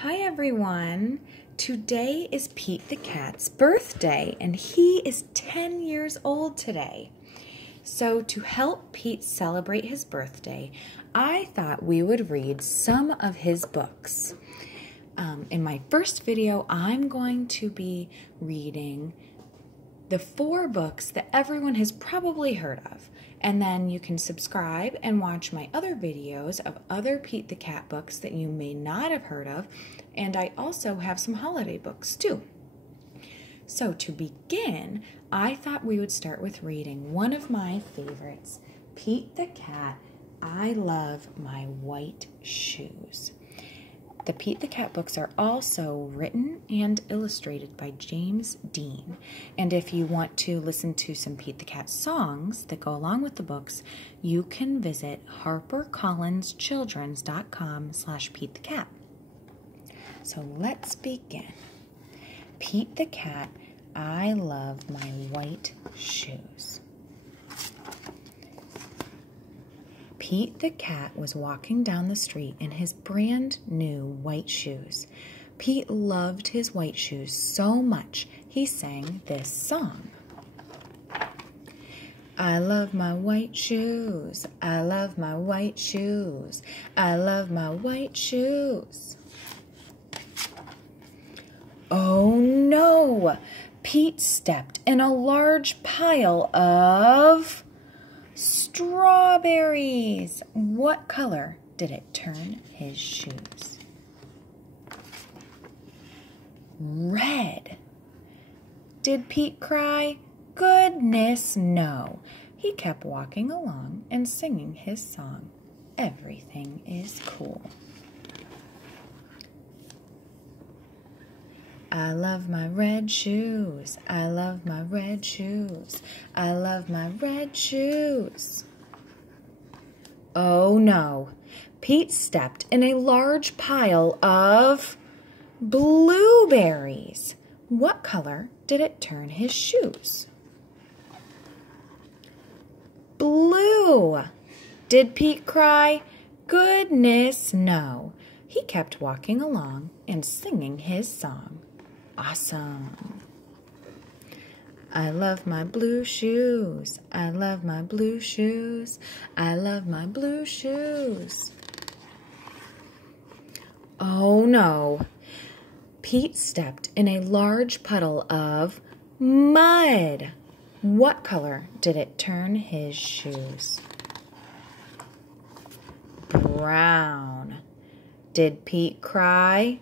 Hi everyone! Today is Pete the cat's birthday and he is 10 years old today. So to help Pete celebrate his birthday, I thought we would read some of his books. In my first video, I'm going to be reading the 4 books that everyone has probably heard of. And then you can subscribe and watch my other videos of other Pete the Cat books that you may not have heard of. And I also have some holiday books too. So to begin, I thought we would start with reading one of my favorites, Pete the Cat, I Love My White Shoes. The Pete the Cat books are also written and illustrated by James Dean. And if you want to listen to some Pete the Cat songs that go along with the books, you can visit harpercollinschildrens.com/Pete the Cat. So let's begin. Pete the Cat, I Love My White Shoes. Pete the Cat was walking down the street in his brand new white shoes. Pete loved his white shoes so much, he sang this song. I love my white shoes, I love my white shoes, I love my white shoes. Oh no! Pete stepped in a large pile of strawberries. What color did it turn his shoes? Red. Did Pete cry? Goodness, no. He kept walking along and singing his song. Everything is cool. I love my red shoes, I love my red shoes, I love my red shoes. Oh no, Pete stepped in a large pile of blueberries. What color did it turn his shoes? Blue. Did Pete cry? Goodness, no. He kept walking along and singing his song. Awesome. I love my blue shoes. I love my blue shoes. I love my blue shoes. Oh no. Pete stepped in a large puddle of mud. What color did it turn his shoes? Brown. Did Pete cry?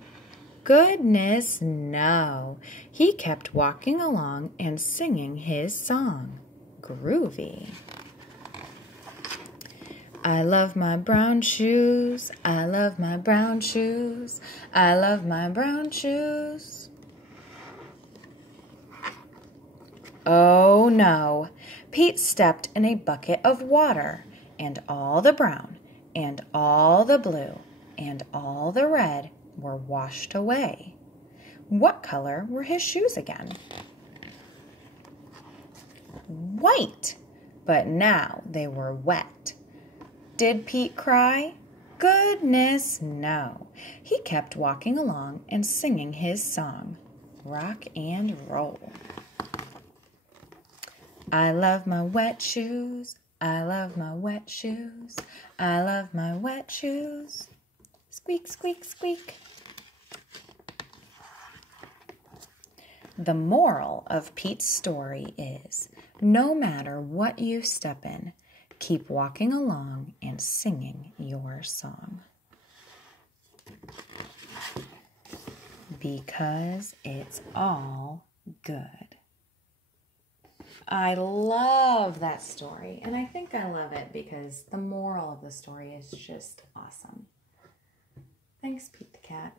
Goodness, no. He kept walking along and singing his song. Groovy. I love my brown shoes. I love my brown shoes. I love my brown shoes. Oh no. Pete stepped in a bucket of water, and all the brown, and all the blue, and all the red were washed away. What color were his shoes again? White, but now they were wet. Did Pete cry? Goodness, no. He kept walking along and singing his song. Rock and roll. I love my wet shoes. I love my wet shoes. I love my wet shoes. Squeak, squeak, squeak. The moral of Pete's story is, no matter what you step in, keep walking along and singing your song. Because it's all good. I love that story, and I think I love it because the moral of the story is just awesome. Thanks, Pete the Cat.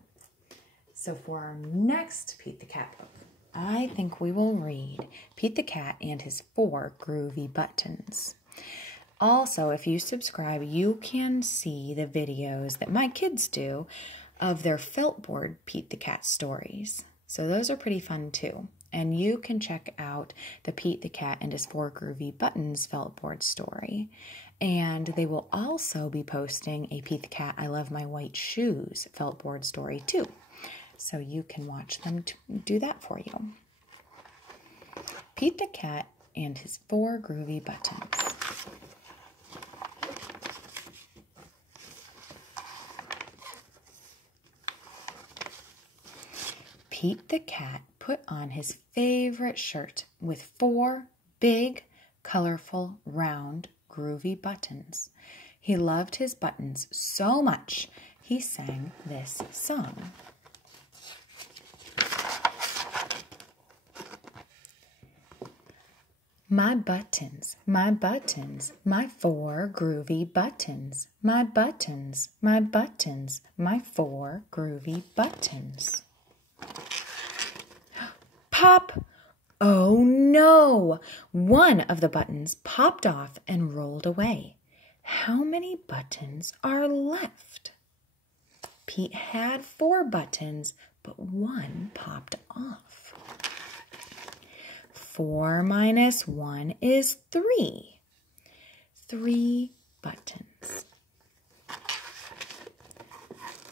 So for our next Pete the Cat book, I think we will read Pete the Cat and His 4 Groovy Buttons. Also, if you subscribe, you can see the videos that my kids do of their felt board Pete the Cat stories. So those are pretty fun too. And you can check out the Pete the Cat and His 4 Groovy Buttons felt board story. And they will also be posting a Pete the Cat I Love My White Shoes felt board story too. so you can watch them do that for you. Pete the Cat and his 4 groovy buttons. Pete the Cat put on his favorite shirt with 4 big, colorful, round, groovy buttons. He loved his buttons so much, he sang this song. My buttons, my 4 groovy buttons. My buttons, my 4 groovy buttons. Pop! Oh no! One of the buttons popped off and rolled away. How many buttons are left? Pete had 4 buttons, but 1 popped off. 4 minus 1 is 3. 3 buttons.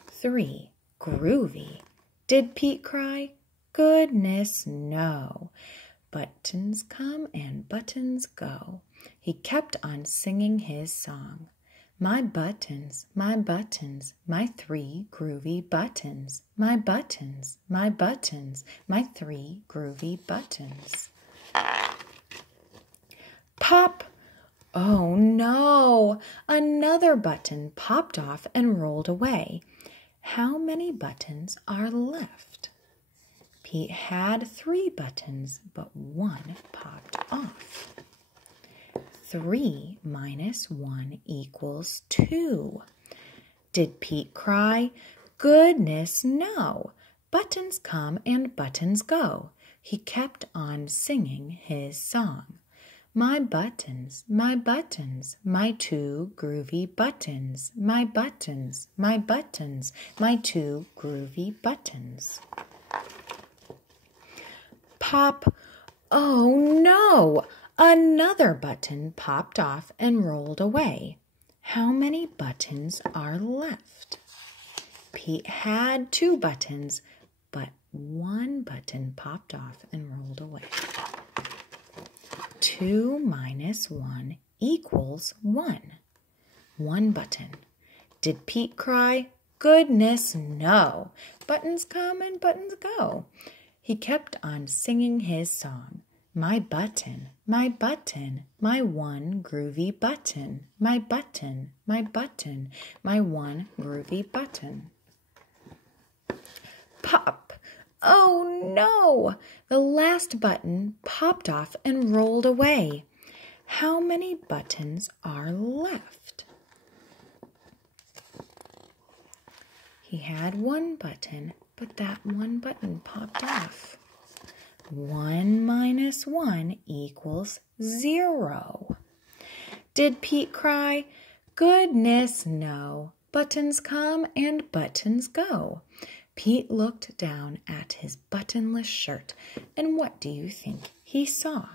3. Groovy. Did Pete cry? Goodness, no. Buttons come and buttons go. He kept on singing his song. My buttons, my 3 groovy buttons. My buttons, my 3 groovy buttons. Pop! Oh no! Another button popped off and rolled away. How many buttons are left? Pete had 3 buttons, but 1 popped off. 3 minus 1 equals 2. Did Pete cry? Goodness, no. Buttons come and buttons go. He kept on singing his song. My buttons, my 2 groovy buttons. My buttons, my 2 groovy buttons. Pop! Oh no! Another button popped off and rolled away. How many buttons are left? Pete had 2 buttons, but 1 button popped off and rolled away. 2 minus 1 equals 1. 1 button. Did Pete cry? Goodness, no. Buttons come and buttons go. He kept on singing his song. My button, my 1 groovy button. My button, my 1 groovy button. Pop! Oh no! The last button popped off and rolled away. How many buttons are left? He had 1 button, but that 1 button popped off. 1 minus 1 equals 0. Did Pete cry? Goodness, no. Buttons come and buttons go. Pete looked down at his buttonless shirt, and what do you think he saw?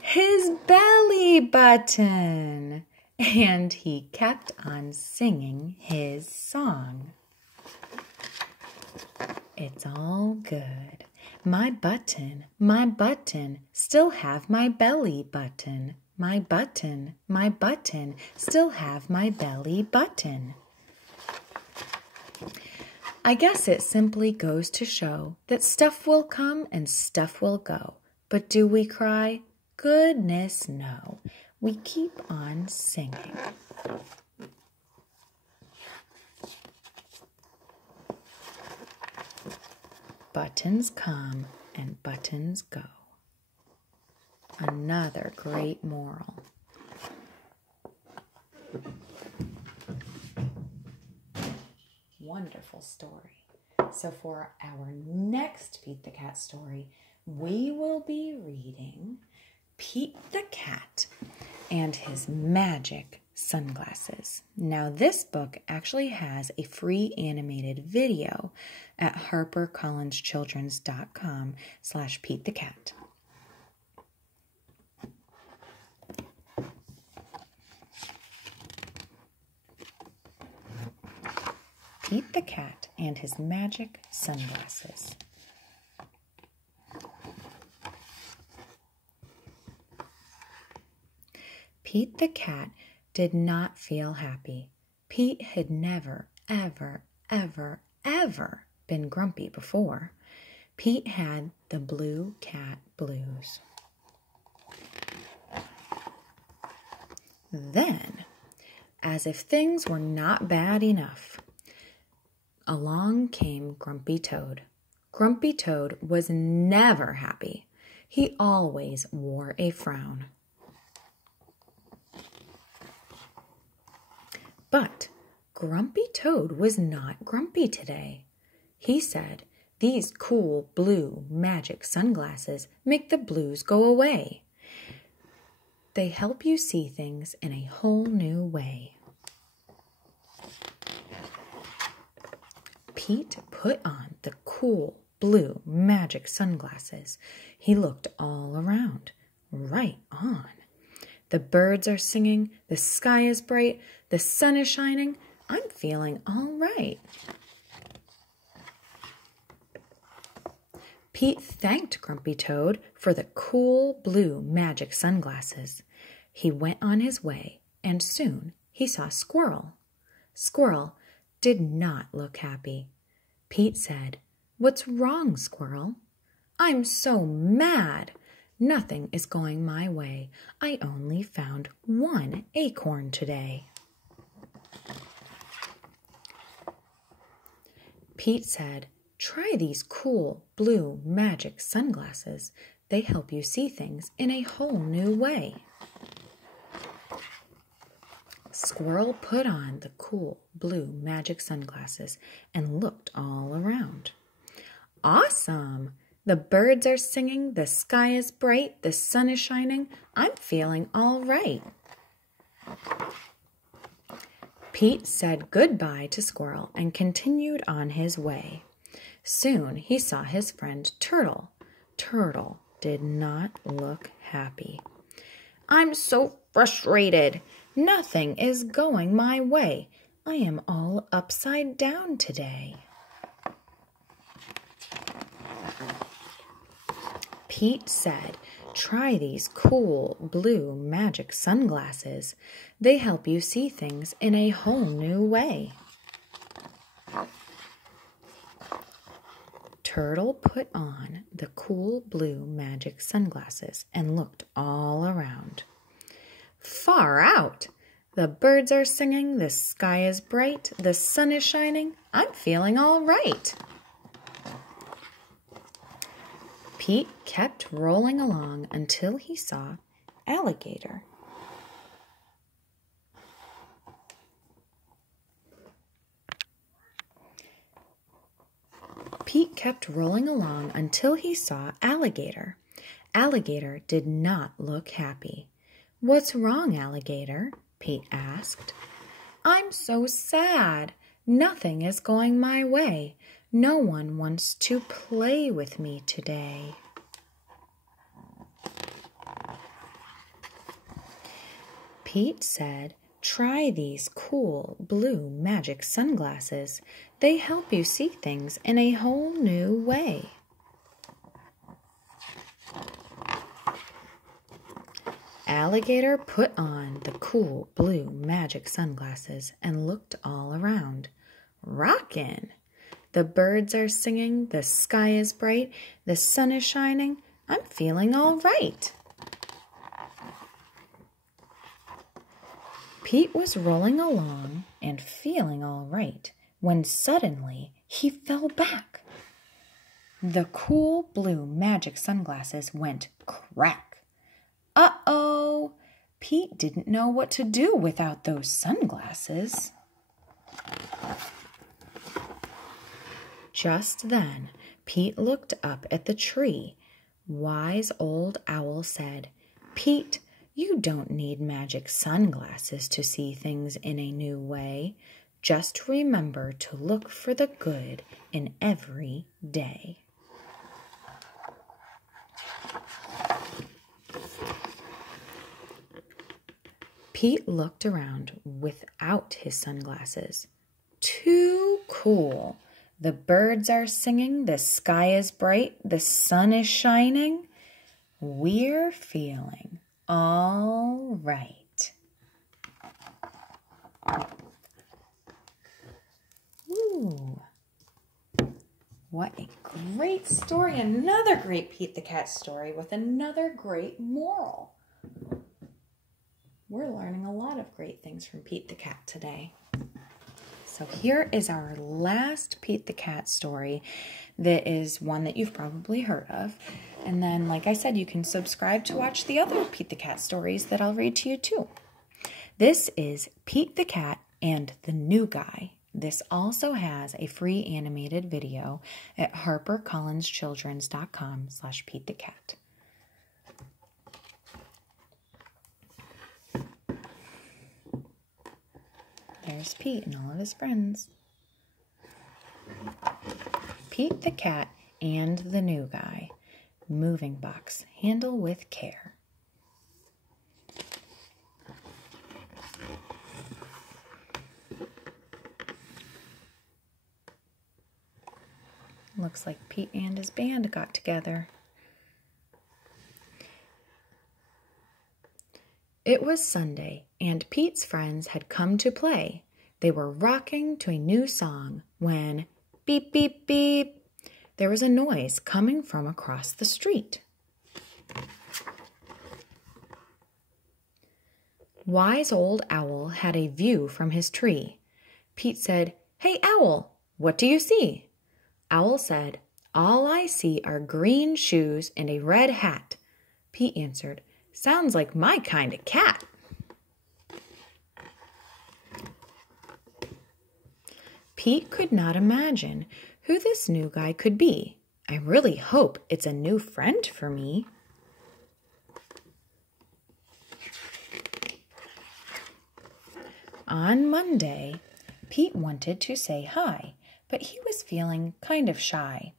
His belly button! And he kept on singing his song. It's all good. My button, still have my belly button. My button, still have my belly button. I guess it simply goes to show that stuff will come and stuff will go. But do we cry? Goodness, no. We keep on singing. Buttons come and buttons go. Another great moral. Wonderful story. So for our next Pete the Cat story, we will be reading Pete the Cat and his magic sunglasses. Now this book actually has a free animated video at harpercollinschildrens.com/Pete the Cat. Pete the cat and his magic sunglasses. Pete the cat did not feel happy. Pete had never, ever, ever, ever been grumpy before. Pete had the blue cat blues. Then, as if things were not bad enough, along came Grumpy Toad. Grumpy Toad was never happy. He always wore a frown. But Grumpy Toad was not grumpy today. He said, "These cool blue magic sunglasses make the blues go away. They help you see things in a whole new way." Pete put on the cool blue magic sunglasses. He looked all around. Right on. The birds are singing, the sky is bright, the sun is shining. I'm feeling all right. Pete thanked Grumpy Toad for the cool blue magic sunglasses. He went on his way, and soon he saw Squirrel. Squirrel did not look happy. Pete said, "What's wrong, Squirrel?" "I'm so mad. Nothing is going my way. I only found one acorn today." Pete said, "Try these cool blue magic sunglasses. They help you see things in a whole new way." Squirrel put on the cool blue magic sunglasses and looked all around. Awesome! The birds are singing, the sky is bright, the sun is shining. I'm feeling all right. Pete said goodbye to Squirrel and continued on his way. Soon he saw his friend Turtle. Turtle did not look happy. "I'm so frustrated. Nothing is going my way. I am all upside down today." Pete said, "Try these cool blue magic sunglasses. They help you see things in a whole new way." Turtle put on the cool blue magic sunglasses and looked all around. Far out! The birds are singing, the sky is bright, the sun is shining. I'm feeling all right. Pete kept rolling along until he saw Alligator. Pete kept rolling along until he saw Alligator. Alligator did not look happy. "What's wrong, Alligator?" Pete asked. "I'm so sad. Nothing is going my way. No one wants to play with me today." Pete said, "Try these cool blue magic sunglasses. They help you see things in a whole new way." Alligator put on the cool blue magic sunglasses and looked all around. Rockin'! The birds are singing, the sky is bright, the sun is shining. I'm feeling all right. Pete was rolling along and feeling all right when suddenly he fell back. The cool blue magic sunglasses went crack. Uh-oh! Pete didn't know what to do without those sunglasses. Just then, Pete looked up at the tree. Wise old owl said, "Pete, you don't need magic sunglasses to see things in a new way. Just remember to look for the good in every day." Pete looked around without his sunglasses. too cool. The birds are singing, the sky is bright, the sun is shining. We're feeling all right. Ooh, what a great story. Another great Pete the Cat story with another great moral. We're learning a lot of great things from Pete the Cat today. So here is our last Pete the Cat story that is one that you've probably heard of. And then, like I said, you can subscribe to watch the other Pete the Cat stories that I'll read to you too. This is Pete the Cat and the New Guy. This also has a free animated video at harpercollinschildrens.com/Pete the Cat. There's Pete and all of his friends. Pete the Cat and the New Guy. Moving box. Handle with care. Looks like Pete and his band got together. It was Sunday, and Pete's friends had come to play. They were rocking to a new song when, beep, beep, beep, there was a noise coming from across the street. Wise Old Owl had a view from his tree. Pete said, "Hey, Owl, what do you see?" Owl said, "All I see are green shoes and a red hat." Pete answered, "Sounds like my kind of cat." Pete could not imagine who this new guy could be. "I really hope it's a new friend for me." On Monday, Pete wanted to say hi, but he was feeling kind of shy.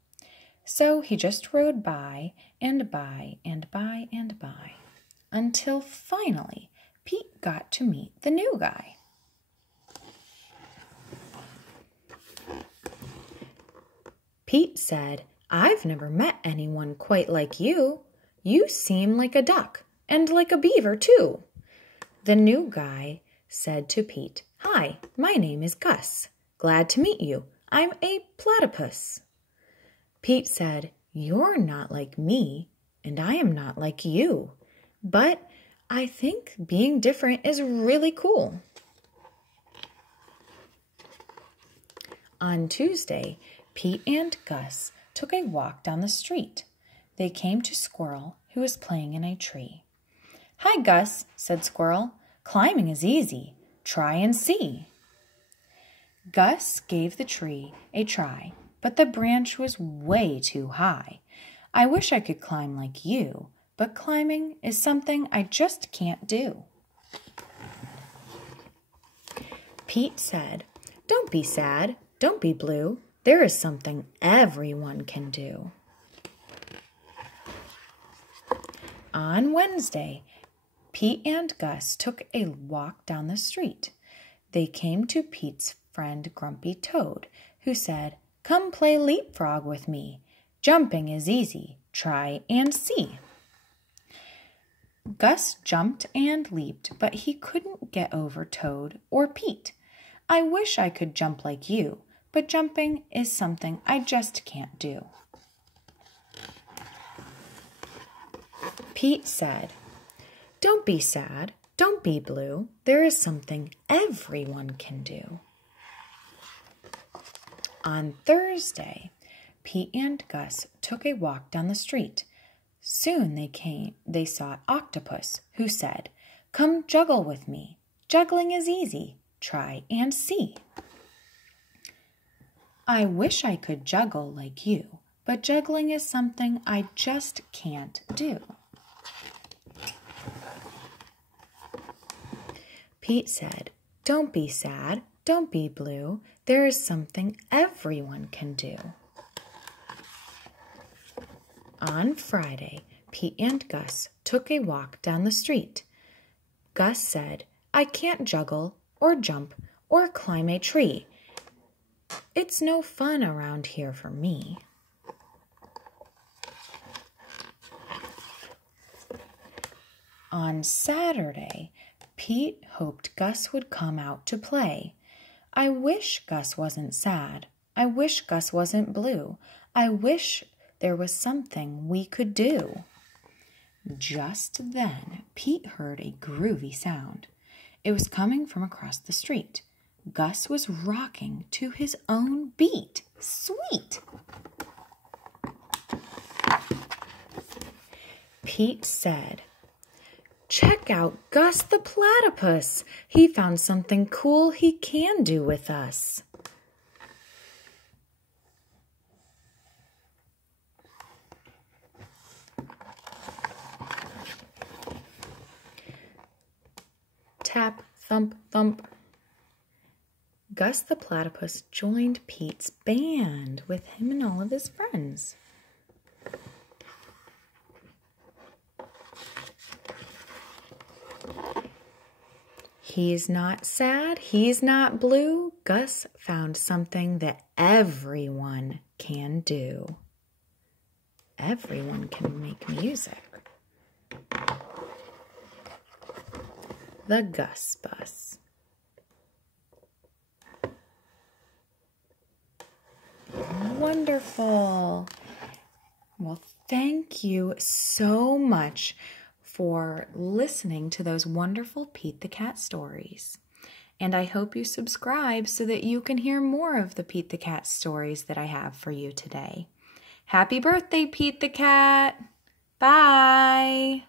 So he just rode by and by and by and by, until finally Pete got to meet the new guy. Pete said, "I've never met anyone quite like you. You seem like a duck, and like a beaver, too." The new guy said to Pete, "Hi, my name is Gus. Glad to meet you. I'm a platypus." Pete said, "You're not like me, and I am not like you. But I think being different is really cool." On Tuesday, Pete and Gus took a walk down the street. They came to Squirrel, who was playing in a tree. "Hi, Gus," said Squirrel. "Climbing is easy. Try and see." Gus gave the tree a try, but the branch was way too high. "I wish I could climb like you, but climbing is something I just can't do." Pete said, "Don't be sad, don't be blue. There is something everyone can do." On Wednesday, Pete and Gus took a walk down the street. They came to Pete's friend Grumpy Toad, who said, "Come play leapfrog with me. Jumping is easy. Try and see." Gus jumped and leaped, but he couldn't get over Toad or Pete. "I wish I could jump like you, but jumping is something I just can't do." Pete said, "Don't be sad, don't be blue. There is something everyone can do." On Thursday, Pete and Gus took a walk down the street. Soon they saw Octopus, who said, "Come juggle with me. Juggling is easy. Try and see." "I wish I could juggle like you, but juggling is something I just can't do." Pete said, "Don't be sad, don't be blue. There is something everyone can do." On Friday, Pete and Gus took a walk down the street. Gus said, "I can't juggle or jump or climb a tree. It's no fun around here for me. On Saturday, Pete hoped Gus would come out to play. I wish Gus wasn't sad. I wish Gus wasn't blue. I wish there was something we could do. Just then, Pete heard a groovy sound. It was coming from across the street. Gus was rocking to his own beat. Sweet! Pete said, "Check out Gus the platypus. He found something cool he can do with us." Tap, thump, thump. Gus the platypus joined Pete's band with him and all of his friends. He's not sad, he's not blue. Gus found something that everyone can do. Everyone can make music. The Gus Bus. Wonderful. Well, thank you so much for listening to those wonderful Pete the Cat stories. And I hope you subscribe so that you can hear more of the Pete the Cat stories that I have for you today. Happy birthday, Pete the Cat! Bye!